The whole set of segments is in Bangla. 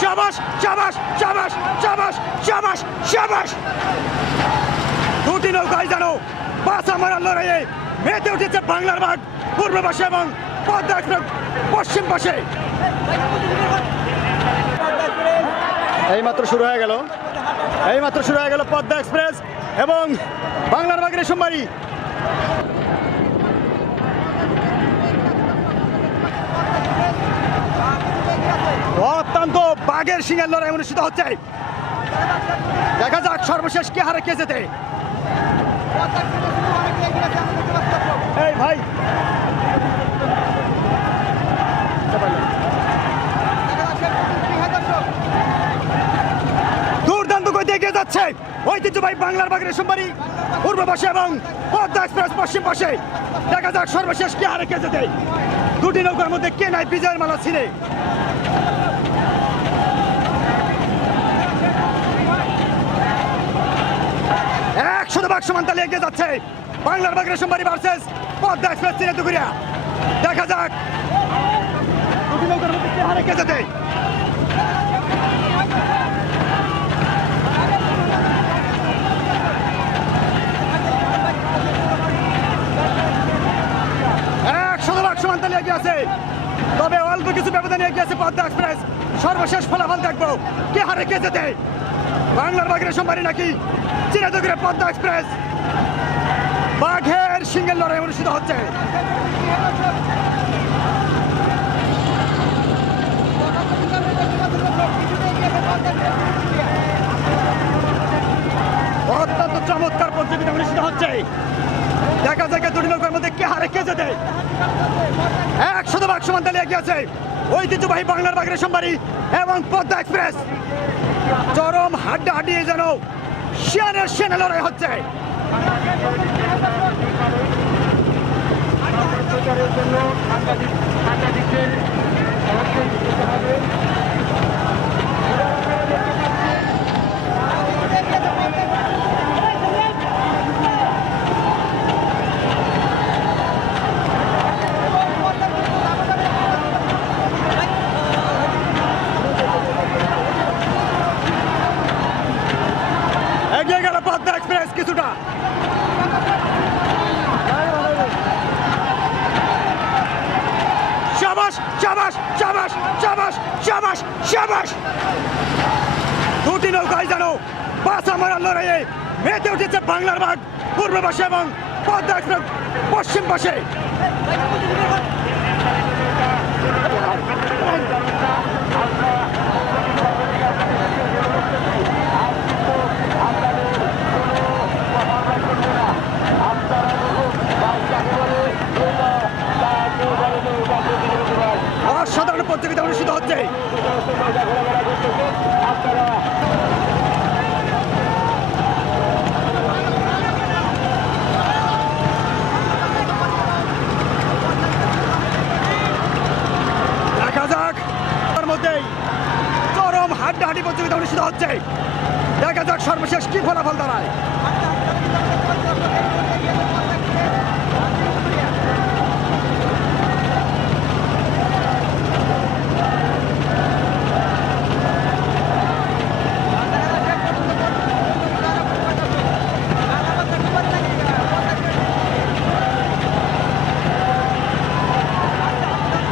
শাবাশ শাবাশ শাবাশ শাবাশ শাবাশ শাবাশ। দুটি নৌকায় যেন বাঁচা মরার লড়াইয়ে মেতে উঠেছে বাংলার বাঘ পূর্ব পাশে এবং পদ্মা এক্সপ্রেস পশ্চিম পাশে। এইমাত্র শুরু হয়ে গেল পদ্মা এক্সপ্রেস এবং বাংলার বাঘের রেশমবাড়ি। অত্যন্ত বাঘের সিংহের লড়াই অনুষ্ঠিত হচ্ছে। দেখা যাক সর্বশেষ কে হারে কে জেতে। এই ভাই দুর্দান্ত গতিতে এগিয়ে যাচ্ছে ঐতিহ্যবাহী বাংলার বাঘের রেশমবাড়ি পূর্ব পাশে এবং পদ্মা এক্সপ্রেস পশ্চিম পাশে। দেখা যাক সর্বশেষ কে হারে কে জেতে। দুটি নৌকার মধ্যে কে নাই বিজয়ের মালা ছিঁড়ে। সমান তালে এগিয়ে যাচ্ছে বাংলার বাঘের রেশমবাড়ি ভার্সেস পদ্মা এক্সপ্রেস চিনেদুগুরিয়া। দেখা যাক দুটি নৌকার মধ্যে কে হারে কে জেতে। সমান তালে এগিয়ে আছে, তবে অল্প কিছু ব্যবধানে এগিয়ে আছে পদ্মা এক্সপ্রেস। সর্বশেষ ফলাফল দেখবো কে হারে কে জেতে। বাংলার বাঘের রেশমবাড়ি নাকি চিনেদুগুরিয়া পদ্মা এক্সপ্রেস। বাঘের সিংহের লড়াই অনুষ্ঠিত হচ্ছে। অত্যন্ত চমৎকার প্রতিযোগিতা অনুষ্ঠিত হচ্ছে। দেখা যায় দুটি নৌকার মধ্যে কে হারে কে জেতে। 100 সমান তালে এগিয়ে আছে ঐতিহ্যবাহী বাংলার বাঘের রেশমবাড়ি এবং পদ্মা এক্সপ্রেস। চরম হাড্ডাহাড্ডি যেন শিয়ানের সেনা লড়াই হচ্ছে। এগিয়ে গেল পদ্মা এক্সপ্রেস কিছুটা। শাবাশ শাবাশ শাবাশ শাবাশ শাবাশ শাবাশ। দুটি নৌকায় যেন বাঁচা মরার লড়াইয়ে মেতে উঠেছে বাংলার বাঘ পূর্ব পাশে এবং পদ্মা এক্সপ্রেস পশ্চিম পাশে। অসাধারণ প্রতিযোগিতা অনুষ্ঠিত হচ্ছে। দেখা যাক তার মধ্যেই চরম হাড্ডাহাড্ডি প্রতিযোগিতা অনুষ্ঠিত হচ্ছে। দেখা যাক সর্বশেষ কি ফলাফল দাঁড়ায়।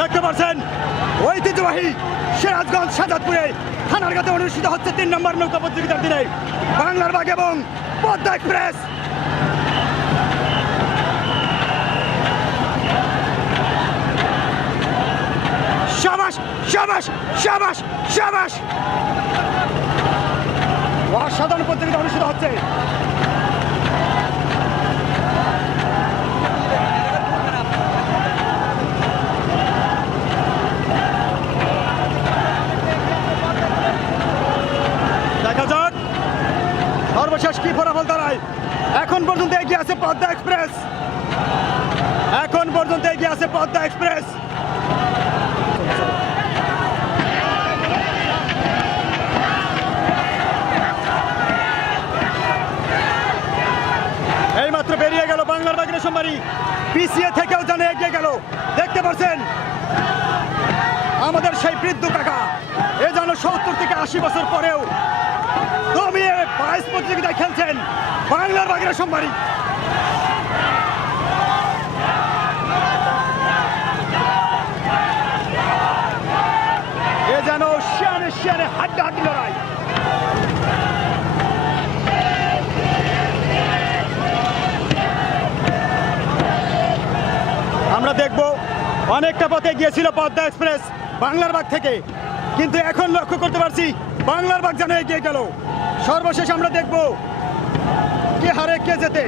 দেখতে পাচ্ছেন ঐতিহ্যবাহী সিরাজগঞ্জ শাহজাদপুরে থানারগাঁতে অনুষ্ঠিত হচ্ছে 3 নম্বর নৌকা প্রতিযোগিতার দিনে বাংলার বাঘ এবং পদ্মা এক্সপ্রেস। শাবাশ শাবাশ শাবাশ শাবাশ। অসাধারণ প্রতিযোগিতা অনুষ্ঠিত হচ্ছে। সর্বশেষ কি ফলাফল দাঁড়ায়। এখন পর্যন্ত এগিয়ে আছে পদ্মা এক্সপ্রেস। এইমাত্র বেরিয়ে গেল বাংলার বাঘের রেশমবাড়ি পিছিয়ে থেকেও যেন এগিয়ে গেল। দেখতে পাচ্ছেন আমাদের সেই বৃদ্ধ কাকা, এ যেন 70 থেকে 80 বছর পরেও দমিয়ে 22 প্রতিযোগিতায় খেলছেন বাংলার বাগের সম্মানী। এ যেন শিয়ারে শিয়ারে হাড্ডাহাড্ডি লড়াই। আমরা দেখব অনেকটা পথে গিয়েছিল পদ্মা এক্সপ্রেস বাংলার বাগ থেকে, কিন্তু এখন লক্ষ্য করতে পারছি বাংলার বাগ যেন এগিয়ে গেল। সর্বশেষ আমরা দেখব কে হারে কে জেতে।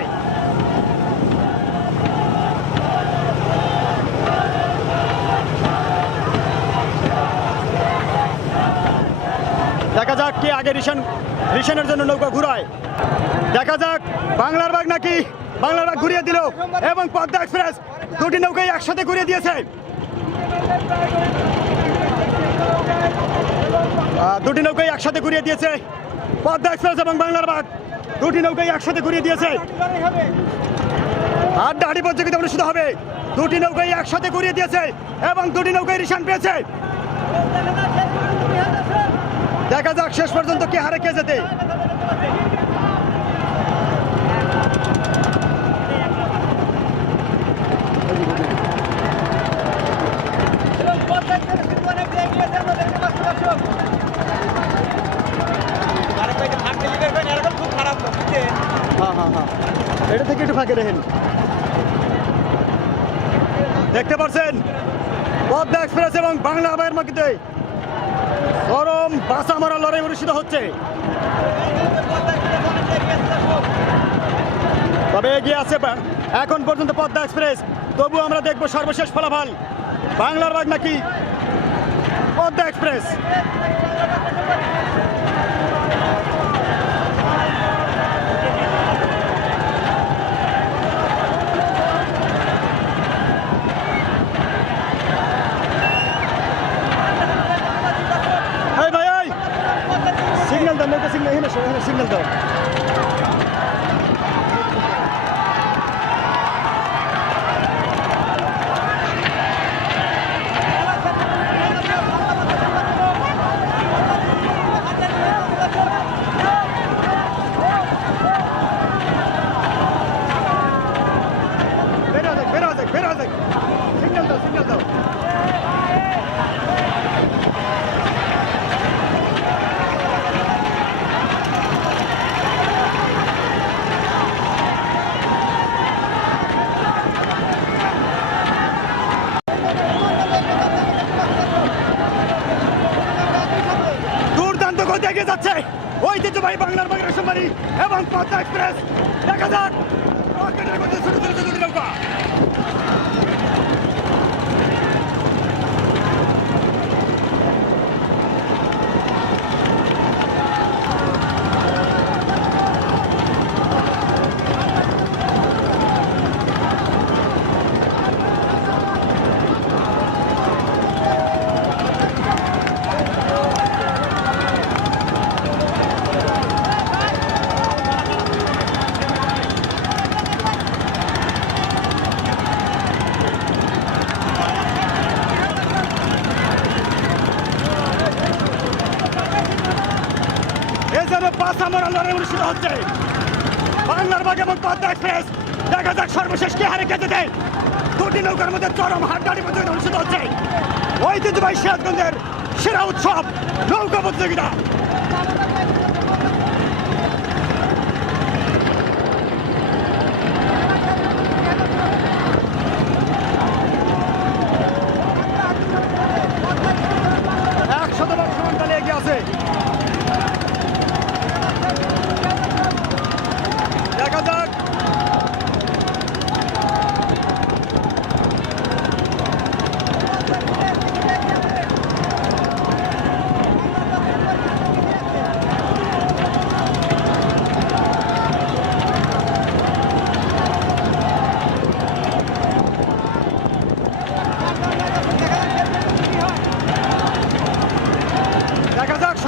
দেখা যাক কে আগে রিশানের জন্য নৌকা ঘুরায়। দেখা যাক বাংলার বাগ নাকি বাংলার বাগ ঘুরিয়ে দিল এবং পদ্মা এক্সপ্রেস দুটি নৌকাই একসাথে ঘুরিয়ে দিয়েছে। দুটি নৌকাই একসাথে ঘুরিয়ে দিয়েছে পদ্মা এক্সপ্রেস এবং বাংলার বাগ দুটি নৌকাই একসাথে ঘুরিয়ে দিয়েছে। হাড্ডাহাড্ডি প্রতিযোগিতা অনুষ্ঠিত হবে। দুটি নৌকাই একসাথে ঘুরিয়ে দিয়েছে এবং দুটি নৌকাই রিশান পেয়েছে। দেখা যাক শেষ পর্যন্ত কে হারে কে জেতে। এটা থেকে একটু ফাঁকে রেখেন। দেখতে পাচ্ছেন পদ্মা এক্সপ্রেস এবং বাংলা বাগের মধ্যে গরম বাসা মারা লড়াই অনুষ্ঠিত হচ্ছে। তবে এগিয়ে আছে এখন পর্যন্ত পদ্মা এক্সপ্রেস। তবু আমরা দেখবো সর্বশেষ ফলাফল বাংলার বাগ নাকি পদ্মা এক্সপ্রেস। সিগন্যাল দাও, নৌকা সিগন্যাল, এখানে সিগন্যাল দাও। বের হয়ে যাক, সিগন্যাল দাও, সিগন্যাল দাও। দেখে যাচ্ছে ঐতিহ্যবাহী বাংলার বাগের সম্মানী এবং পদ্মা এক্সপ্রেস। দেখা যাক ছোট ছোট ছোট নৌকা। অনুষ্ঠিত হচ্ছে বাংলার বাগ এবং পদ্মা এক্সপ্রেস। দেখা যাক সর্বশেষ কে হারে কে জেতে। দুটি নৌকার মধ্যে চরম হাড্ডাহাড্ডি প্রতিযোগিতা অনুষ্ঠিত হচ্ছে। ঐতিহ্যবাহী সিরাজগঞ্জের সেরা উৎসব নৌকা প্রতিযোগিতা।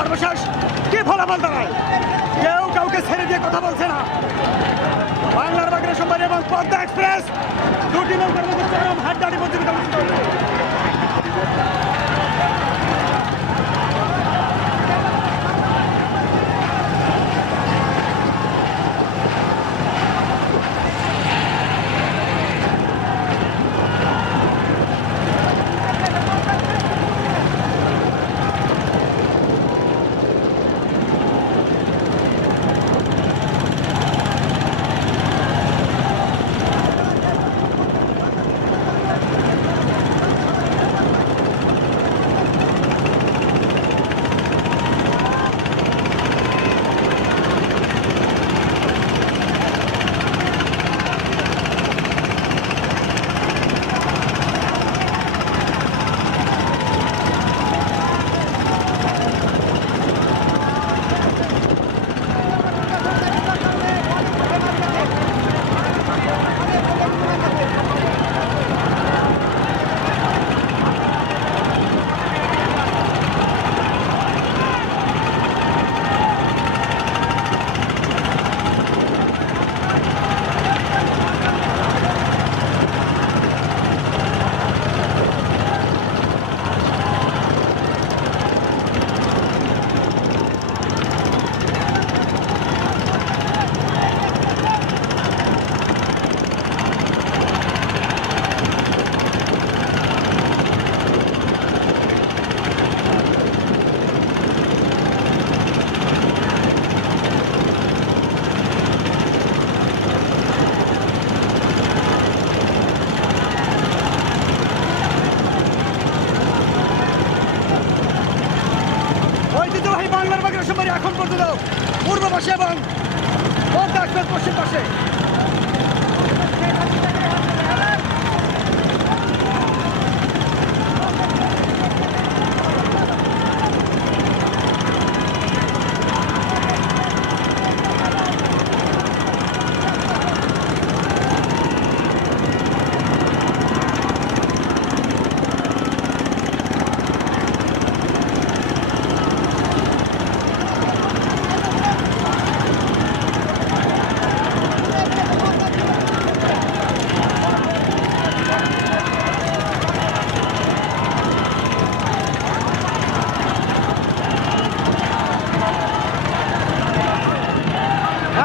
সর্বশেষ কি ফলাফল দাঁড়ায়, কেউ কাউকে ছেড়ে দিয়ে কথা বলছে না। বাংলার বাগের সম্মানী এবং পদ্মা এক্সপ্রেস দুটি নৌকার মধ্যে চরম হাড্ডাহাড্ডি প্রতিযোগিতা অনুষ্ঠিত হচ্ছে। ঐতিহ্যবাহী বাংলার বাগের সবাই এখন পর্যন্ত পূর্ব পাশে এবং পদ্মা এক্সপ্রেস পশ্চিম পাশে।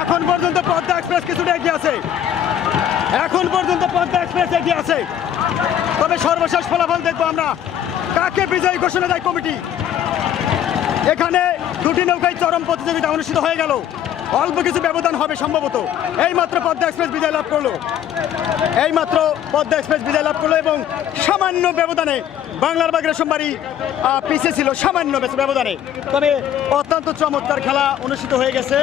এখন পর্যন্ত পদ্মা এক্সপ্রেস কিছুটা এগিয়ে আছে, এখন পর্যন্ত পদ্মা এক্সপ্রেস এগিয়ে আছে। তবে সর্বশেষ ফলাফল দেখবো আমরা কাকে বিজয়ী ঘোষণা দেয় কমিটি। এখানে দুটি নৌকায় চরম প্রতিযোগিতা অনুষ্ঠিত হয়ে গেল, অল্প কিছু ব্যবধান হবে সম্ভবত। এইমাত্র পদ্মা এক্সপ্রেস বিজয় লাভ করলো, এইমাত্র পদ্মা এক্সপ্রেস বিজয় লাভ করলো এবং সামান্য ব্যবধানে বাংলার বাগ রেশমবাড়ি পিছিয়ে ছিল, সামান্য ব্যবধানে। তবে অত্যন্ত চমৎকার খেলা অনুষ্ঠিত হয়ে গেছে।